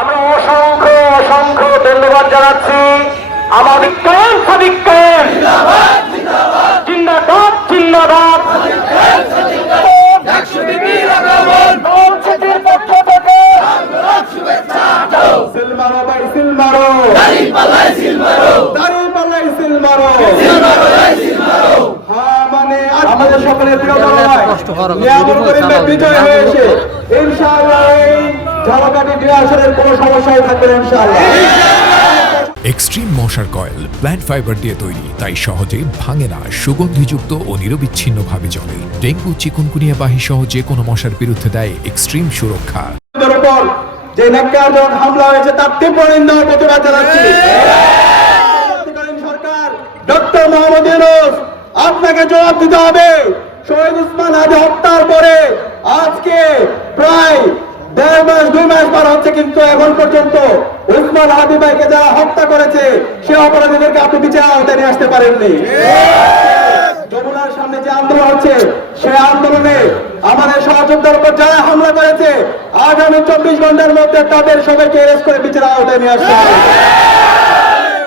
আমরা অসংখ্য অসংখ্য ধন্যবাদ জানাচ্ছি আমাদের সাদিক খান জিন্দাবাদ জিন্দাবাদ আমাদের সকলের প্রিয় বিজয় হয়েছে ইনশাআল্লাহ। এই ঝালকাঠি দুই আসনের কোনো সমস্যাই থাকবে না ইনশাআল্লাহ। এক্সট্রিম মশার কয়েল প্ল্যান্ট ফাইবার দিয়ে তৈরি, তাই সহজে ভাঙে না, সুগন্ধিযুক্ত ও নিরবিচ্ছিন্নভাবে জ্বলে। ডেঙ্গু, চিকুনগুনিয়া বাহি সহ যে কোনো মশার বিরুদ্ধে দেয় এক্সট্রিম সুরক্ষা। যে ন্যাক্কারজনক হামলা হয়েছে তার তীব্র নিন্দা ও প্রতিবাদ জানাচ্ছি। সরকার ডক্টর মোহাম্মদ ইউনূস আপনাকে জবাব দিতে হবে। শহীদ ওসমান হাদি হত্যার পরে আজকে প্রায় 1.5 মাস 2 মাস পার হচ্ছে, কিন্তু এখন পর্যন্ত ওসমান হাদি ভাইকে যারা হত্যা করেছে সে অপরাধীদেরকে আপনি বিচার আওতায় নিয়ে আসতে পারেননি। যমুনার সামনে যে আন্দোলন হচ্ছে সেই আন্দোলনে আমাদের সহযোদ্ধার উপর যারা হামলা করেছে আগামী 24 ঘন্টার মধ্যে তাদের সবাইকে অ্যারেস্ট করে বিচার আওতায় নিয়ে আসতে হবে।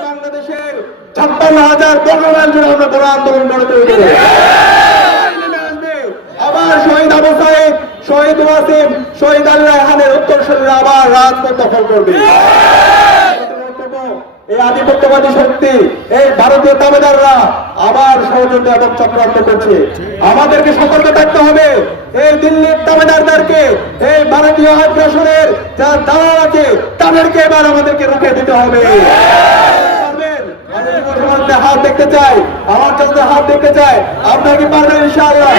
বাংলাদেশের 56,000 বর্গমাইল জুড়ে আমরা বড় আন্দোলন গড়ে তুলব। আবার শহীদ আবু সাইদ, শহীদ ওয়াসিম, শহীদ আল রায়হানের উত্তরসূরিরা আবার রাজপথ দখল করবে। এই আধিপত্যবাদী শক্তি, এই ভারতীয় দাবেদাররা আবার ষড়যন্ত্র এবং চক্রান্ত করছে। আমাদেরকে সতর্ক থাকতে হবে। এই দিল্লির দাবেদারদেরকে, এই ভারতীয় আগ্রাসনের যারা দালাল আছে তাদেরকে এবার আমাদেরকে রুখে দিতে হবে। হাত দেখতে চাই, আমার চলতে হাত দেখতে চাই। আপনারা কি পারবেন ইনশাআল্লাহ?